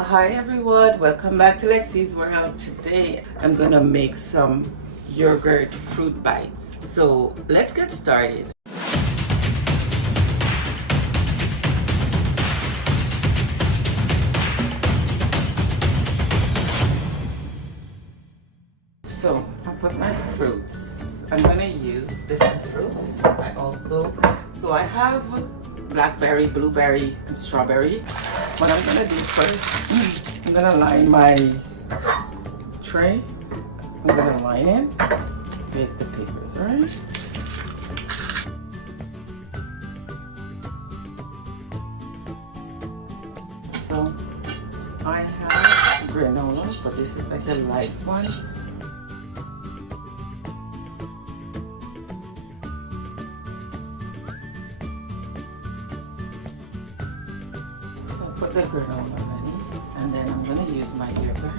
Hi everyone, welcome back to LEXI'S world. Today I'm gonna make some yogurt fruit bites. So let's get started. So I put my fruits. I'm gonna use different fruits. I have blackberry, blueberry, and strawberry. What I'm gonna do first, I'm gonna line my tray. I'm gonna line it with the papers, alright? So I have granola, but this is like a light one. Put the granola ready, and then I'm going to use my yogurt.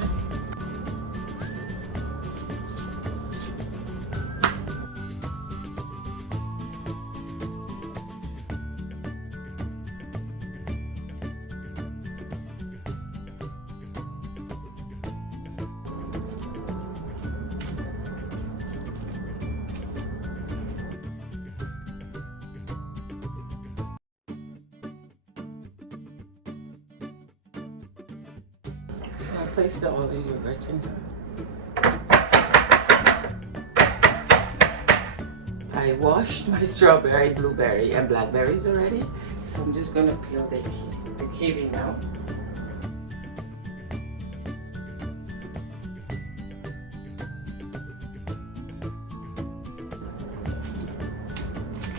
I placed all the yogurt in here. I washed my strawberry, blueberry, and blackberries already, so I'm just gonna peel the kiwi now.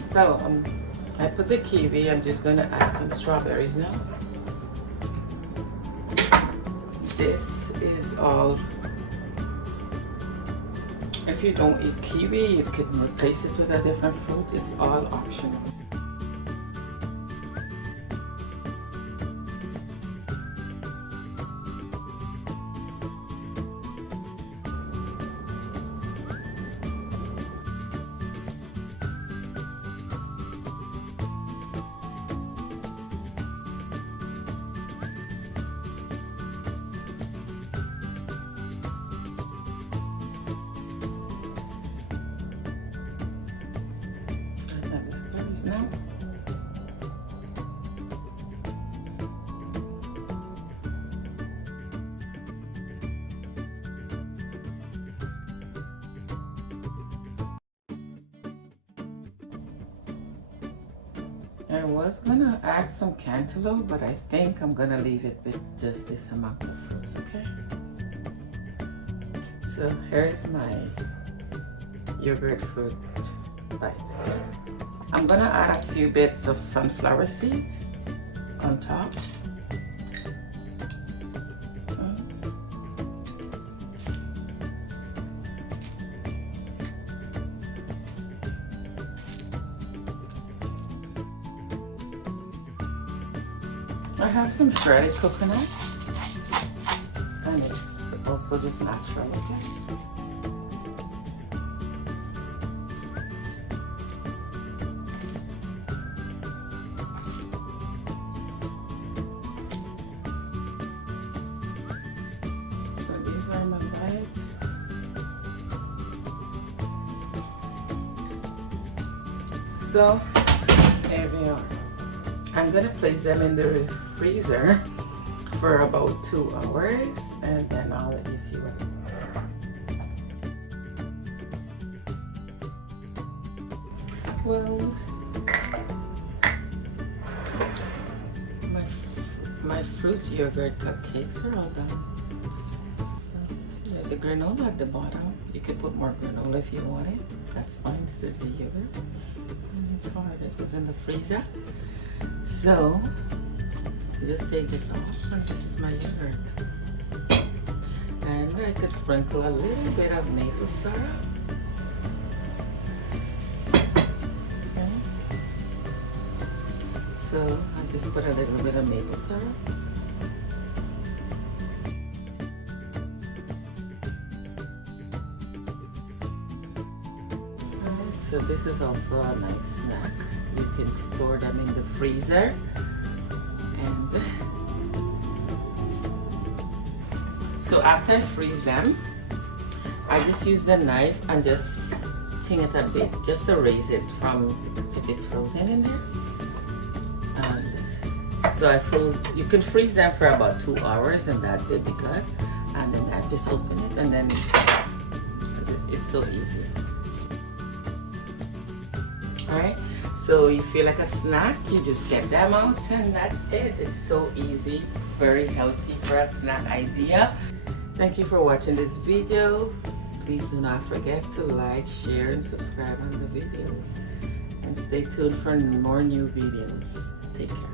So I put the kiwi. I'm just gonna add some strawberries now. This is all. If you don't eat kiwi, you can replace it with a different fruit. It's all optional. Now I was gonna add some cantaloupe, but I think I'm gonna leave it with just this amount of fruits, okay? So here's my yogurt fruit bites, okay? I'm gonna add a few bits of sunflower seeds on top. I have some shredded coconut, and it's also just natural, okay? So there we are. I'm gonna place them in the freezer for about 2 hours, and then I'll let you see what it is. Well, my fruit yogurt cupcakes are all done. So there's a granola at the bottom. You could put more granola if you want it. That's fine. This is the yogurt. It's hard. It was in the freezer. So you just take this off, and this is my yogurt. And I could sprinkle a little bit of maple syrup. Okay. So I just put a little bit of maple syrup. So this is also a nice snack. You can store them in the freezer, and So after I freeze them, I just use the knife and just ting it a bit, just to raise it from if it's frozen in there. So I froze. You can freeze them for about 2 hours, and that will be good. And then I just open it, and then it's so easy. All right. So you feel like a snack, you just get them out, and that's it. It's so easy, very healthy for a snack idea. Thank you for watching this video. Please do not forget to like, share, and subscribe on the videos. And stay tuned for more new videos. Take care.